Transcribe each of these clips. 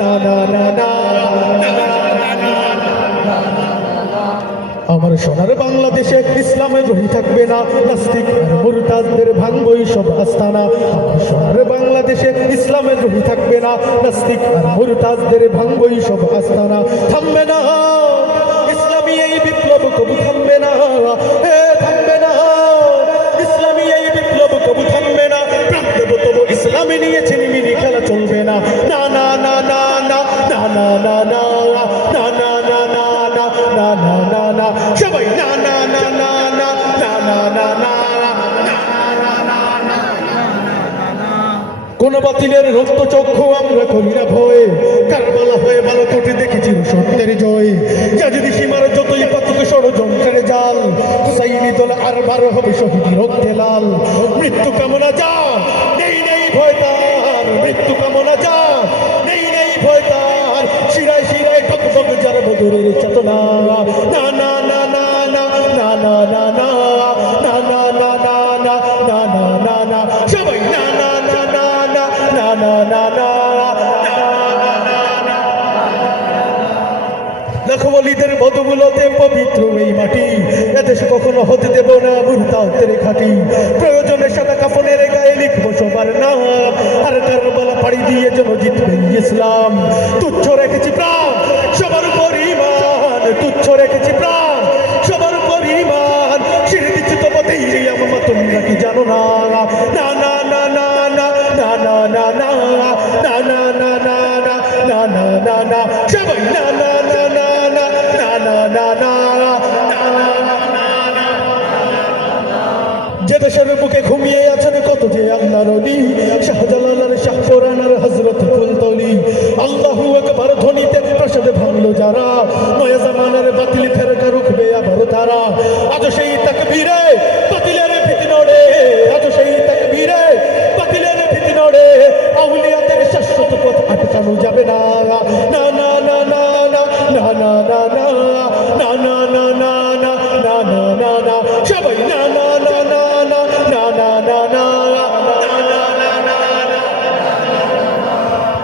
না না না না। আমার সোনার বাংলাদেশে ইসলামের রহি থাকবে না, নাস্তিক আর মুরতাদদের ভাঙবই সব আস্তানা। আমার সোনার বাংলাদেশে ইসলামের রহি থাকবে না, নাস্তিক আর মুরতাদদের ভাঙবই সব আস্তানা। থামবে না ইসলামী এই বিপ্লব, কবু থামবে না, থামবে না ইসলামী এই বিপ্লব, কবু থামবে না। প্রাণ দেবো তবু ইসলামী নিয়ে ছিনিমিনি খেলা চলবে না। না না না না না না না না না না না না না না না না না না সবাই না না না না না না না না না। কোন বাতিলের রক্ত চক্ষু আমরা করি না ভয়, কারবালা হয়ে ভালো কোটে দেখেছি সত্যের জয়। যা যদি সীমার যতই পাতুক ষড়যন্ত্রের জাল, হুসাইনি দল আর বার হবে শহীদ রক্তে লাল। মৃত্যু কামনা যা নেই নেই ভয় তার, মৃত্যু কামনা যা নেই নেই ভয় তার। শিরায় শিরায় টকবক যার বদরের চেতনা। না না না না না না না না না না না না না না না না না না সবাই না না না না না না না না না। লাখবলিদের বধুগুলোতে পবিত্র এই মাটি, এদেশ কখনো হতে দেব না মুরতাদের ঘাঁটি। প্রয়োজনে সাদা কাফনের গায়ে লিখবো সবার নাম, আর কারবালা পাড়ি দিয়ে যেন জিতবে ইসলাম। তুচ্ছ রেখেছি প্রাণ সবার পরিমাণ, তুচ্ছ রেখেছি প্রাণ সবার পরিমাণ। ছেড়ে দিচ্ছি তো পথেই আমার তোমরা কি জানো না। না না না না না না না না না না না না না না না না না সবাই না না না না না না না না না। যে দেশের বুকে ঘুমিয়ে আছেন কত যে আল্লাহর ওলি, শাহজালাল আর শাহপরান আর হযরত ফুলতলি। আল্লাহু আকবার ধ্বনিতে প্রাসাদে ভাঙলো যারা, নয়া জামানার বাতিল ফেরকা রুখবে আবার তারা। আজ সেই তাকবীরে বাতিলের ভীতি নড়ে, আজ সেই তাকবীরে বাতিলের ভীতি নড়ে। আউলিয়াদের শাশ্বত পথ আটকানো যাবে না। না না না না না না না না না না না না না না না না না না সবাই না না না না না না না না না।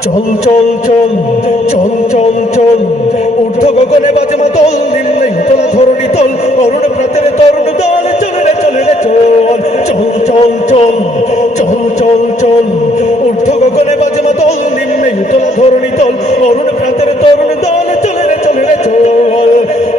চল চল চল চল চল চল ঊর্ধ্ব গগনে বাজে মাদল, নিম্নে তোলা ধরণী তল, অরুণ প্রাতের তরুণ দল। চলে রে চল চল চল চল চল চল চল ঊর্ধ্ব গগনে বাজে মাদল, নিম্নে তোলা ধরণী তল, অরুণ প্রাতের তরুণ দল। চলে রে চল।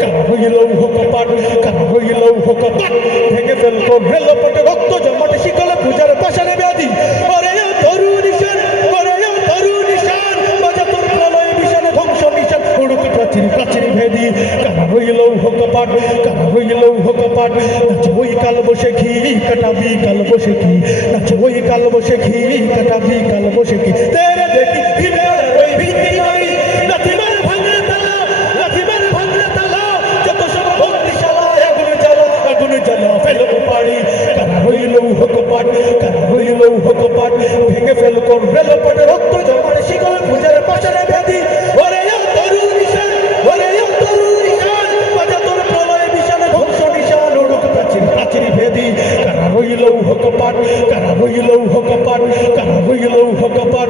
কারা হইল কপাট, কারা হইল কপাট, ভেঙে ফেলতো রেলপট রক্ত জমাট শিকলে পূজার পাশারে ব্যাধি। ওরে তরুণ ঈশান, ওরে তরুণ ঈশান, বাজা তোর প্রলয় বিশান ধ্বংস নিশান, উড়ুক প্রাচীর প্রাচীর ভেদি। কারা হইল কপাট, কারা হইল কপাট, নাচ ওই কাল বসে ঘি কাটাবি কাল বসে কি, নাচ ওই কাল বসে ঘি কাটাবি কাল বসে কি। তেরে দেখি হিমে ওই ভীতি নই, লাথিমার ভাঙে তালা, লাথিমার ভাঙে তালা, যত সব বন্দিশালা আগুন জ্বালা, আগুন জ্বালা ফেলবো পাড়ি। কারা হইল কপাট, কারা হইল কপাট, ভেঙে ফেল কোন রেলপট রক্ত জমাট শিকল পূজার পাশারে ব্যাধি। ওরে তরুণ ঈশান, ওরে তরুণ ঈশান, বাজা তোর প্রলয় বিশান ধ্বংস নিশান, উড়ুক প্রাচীর প্রাচীর ভেদি। কারা হইল কপাট, কারা হইল কপাট, কারা হইল কপাট,